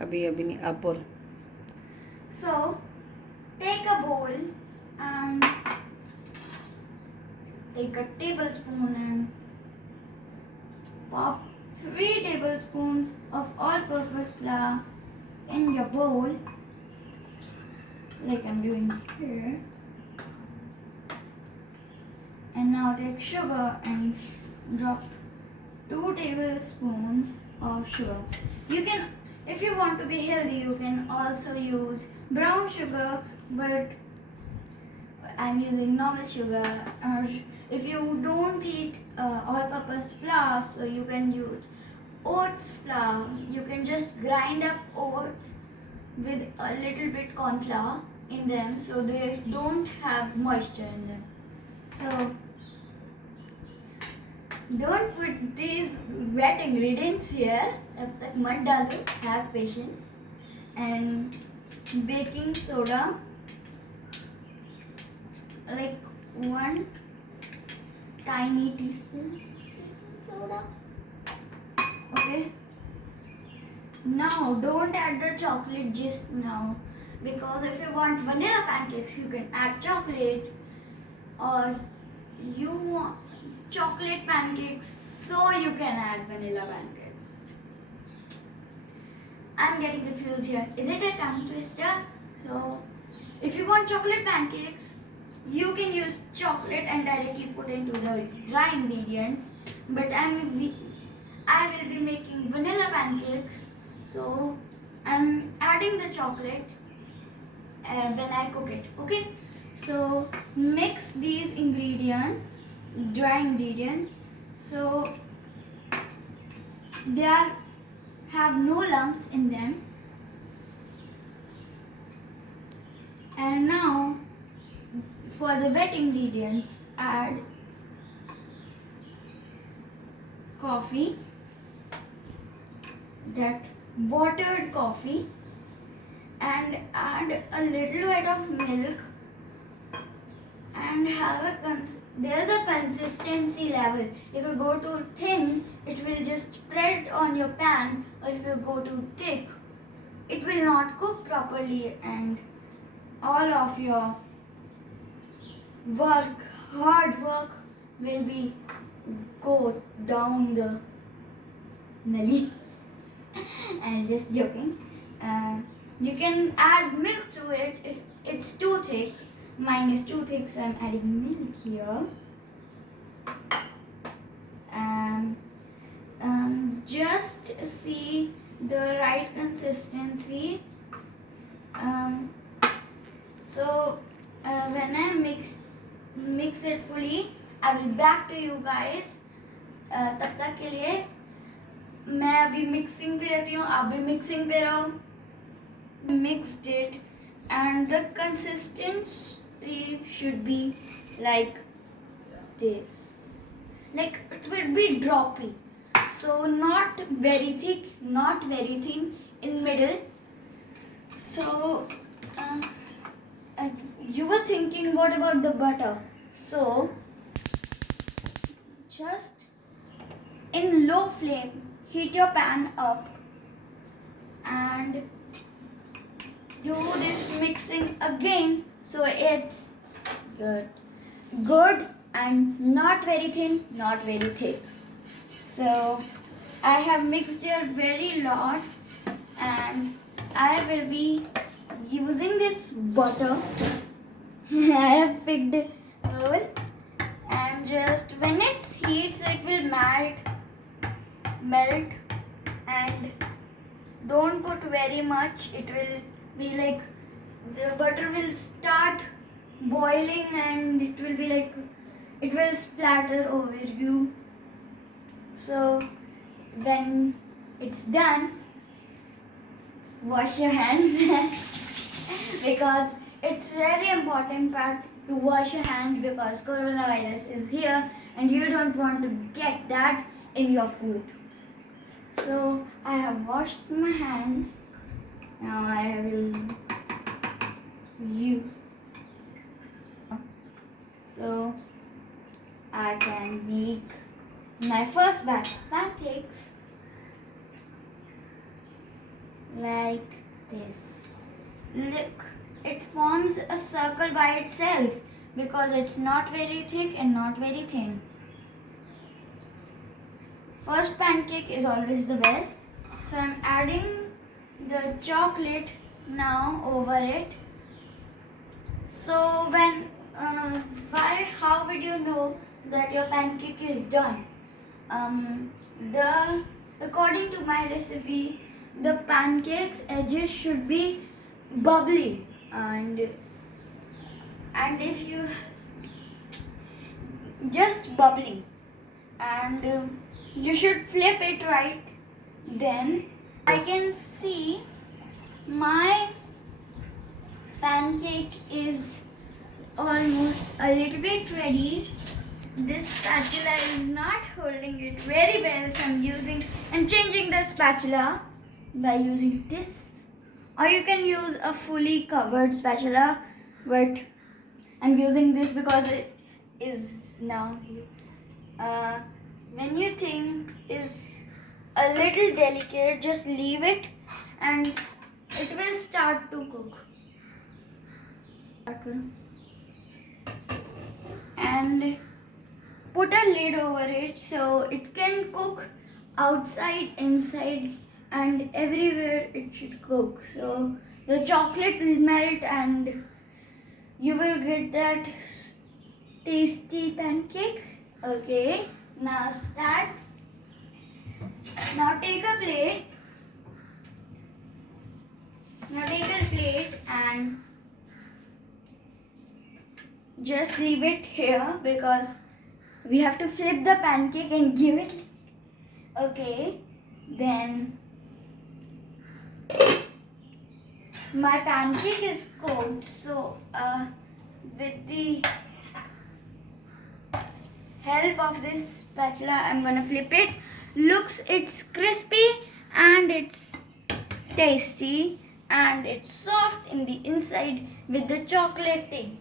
अभी अभी नहीं, आप बोल. So take a bowl and take a tablespoon and pop 3 tablespoons of all-purpose flour in your bowl, like I'm doing here. And now take sugar and drop 2 tablespoons of sugar. You can, if you want to be healthy, you can also use brown sugar, but I'm using normal sugar. Or if you don't eat all-purpose flour, so you can use oats flour. You can just grind up oats with a little bit corn flour in them, so they don't have moisture in them. So don't put these wet ingredients here. तब तक मत डालो. Have patience. And baking soda, like 1 tiny teaspoon baking soda. Okay. Now don't add the chocolate just now, because if you want vanilla pancakes, you can add chocolate, or you want chocolate pancakes, so you can add vanilla pancakes. I'm getting confused here. Is it a tongue twister? So if you want chocolate pancakes, you can use chocolate and directly put into the dry ingredients. But I will be making vanilla pancakes, so I'm adding the chocolate when I cook it. Okay, so mix these ingredients, dry ingredients, so they have no lumps in them. And now for the wet ingredients, add coffee, that watered coffee, and add a little bit of milk, and have there's a consistency level. If you go too thin, it will just spread on your pan, or if you go too thick, it will not cook properly, and all of your hard work will be go down the nully. I'm just joking. You can add milk to it if it's too thick. Mine is too thick, so I'm adding milk here. And just see the right consistency. So when I mix it fully, I will back to you guys. तब तक के लिए मैं अभी mixing पे रहती हूँ, आप भी मिक्सिंग पे रहो. Mixed it, and the consistency should be like this. Like it will be droppy. So not very thick, not very thin, in middle. So you were thinking, what about the butter? So just in low flame, heat your pan up and do this mixing again, so it's good and not very thin, not very thick. So I have mixed it very lot, and I will be using this butter. I have picked it all, and just when it's heat, so it will melt, and don't put very much. It will be like the butter will start boiling, and it will be like it will splatter over you. So when it's done, wash your hands because it's very important part to wash your hands, because coronavirus is here and you don't want to get that in your food. So I have washed my hands. Now I will use, so I can make my first batch of pancakes. like this. Look, it forms a circle by itself because it's not very thick and not very thin. First pancake is always the best. So I'm adding the chocolate now over it. So how would you know that your pancake is done? According to my recipe, the pancake's edges should be bubbly, and if you just bubbly, and you should flip it right. Then I can see my pancake is almost a little bit ready. This spatula is not holding it very well, so I'm changing the spatula by using this. Or you can use a fully covered spatula, but I'm using this because it is now when you think is a little delicate, just leave it and it will start to cook. And put a lid over it so it can cook outside, inside, and everywhere it should cook. So the chocolate will melt and you will get that tasty pancake. Okay, now start. Now take a plate. And just leave it here because we have to flip the pancake and give it. Okay, then my pancake is cooked, so with the help of this spatula I'm gonna flip it. It's crispy and it's tasty and it's soft in the inside with the chocolate tint.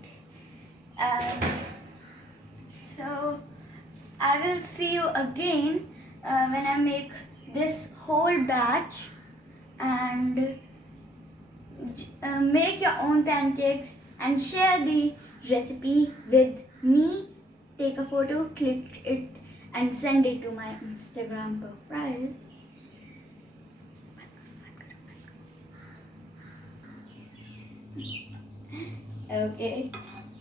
So I will see you again when I make this whole batch, and make your own pancakes and share the recipe with me. Take a photo, click it and send it to my Instagram profile. Okay,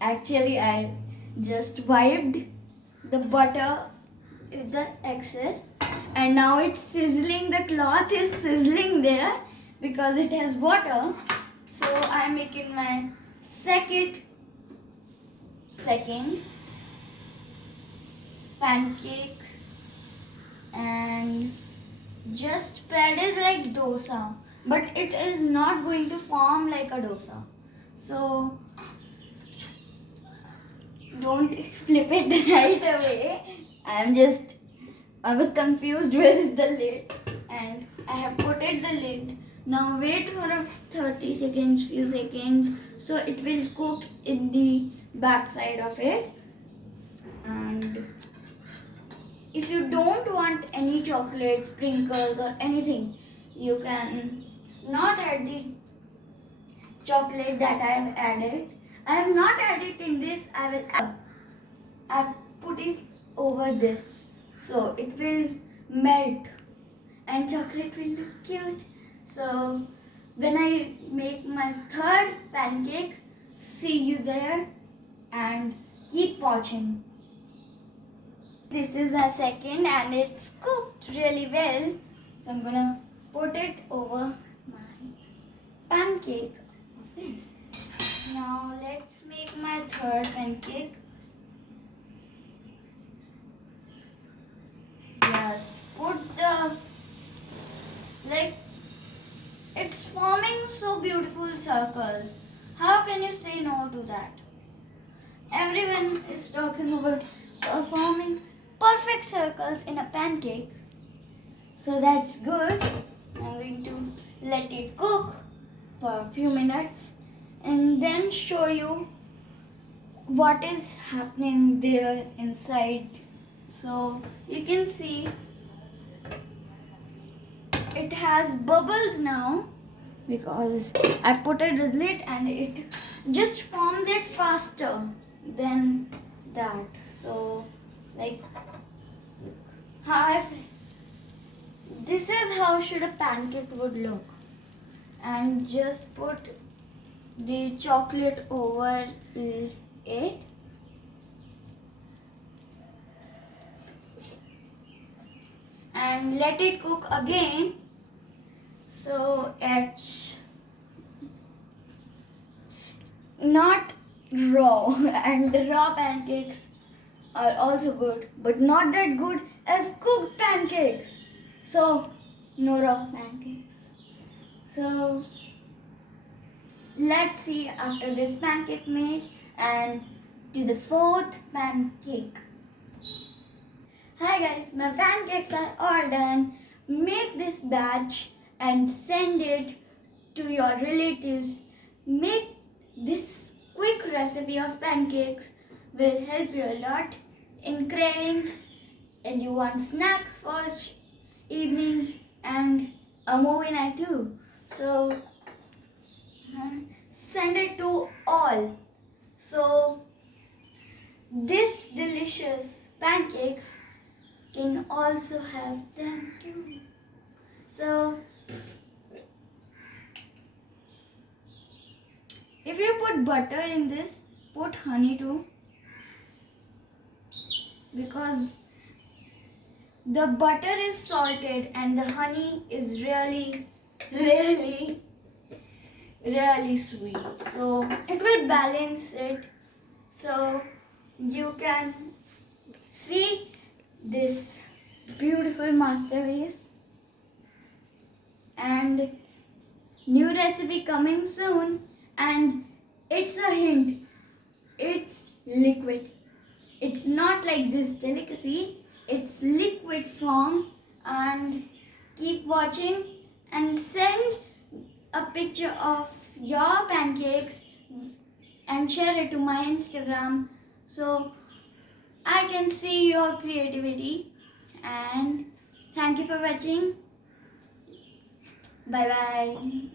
actually I just wiped the butter with the excess and now it's sizzling. The cloth is sizzling there because it has butter. So I'm making my second pancake, and just spread is like dosa, but it is not going to form like a dosa. So don't flip it right away. I was confused where is the lid, and I have put it the lid. Now wait for a few seconds, so it will cook in the back side of it. And if you don't want any chocolate sprinkles or anything, you can not add the chocolate that I have added. I have not added in this. I put it over this, so it will melt and chocolate will look cute. So when I make my third pancake, see you there and keep watching. This is a second and it's cooked really well. So I'm gonna put it over my pancake of this. Now let's make my third pancake. Just put it's forming so beautiful circles. How can you say no to that? Everyone is talking about forming perfect circles in a pancake. So that's good. I'm going to let it cook for a few minutes and then show you what is happening there inside. So you can see it has bubbles now, because I put it with lid and it just forms it faster than that. So like how this is how should a pancake would look. And just put the chocolate over it. And let it cook again. So it's not raw and raw pancakes are also good, but not that good as cooked pancakes. So no raw pancakes. So let's see after this pancake made and to the fourth pancake. Hi guys, my pancakes are all done. Make this batch and send it to your relatives. Make this quick recipe of pancakes will help you a lot in cravings and you want snacks for evenings and a movie night too. So send it to all. So this delicious pancakes can also have them too. So if you put butter in this, put honey too, because the butter is salted and the honey is really sweet. So it will balance it. So you can see this beautiful masterpiece and new recipe coming soon. And it's a hint, it's liquid. It's not like this delicacy, it's liquid form. And keep watching and send a picture of your pancakes and share it to my Instagram so I can see your creativity. And thank you for watching. Bye bye.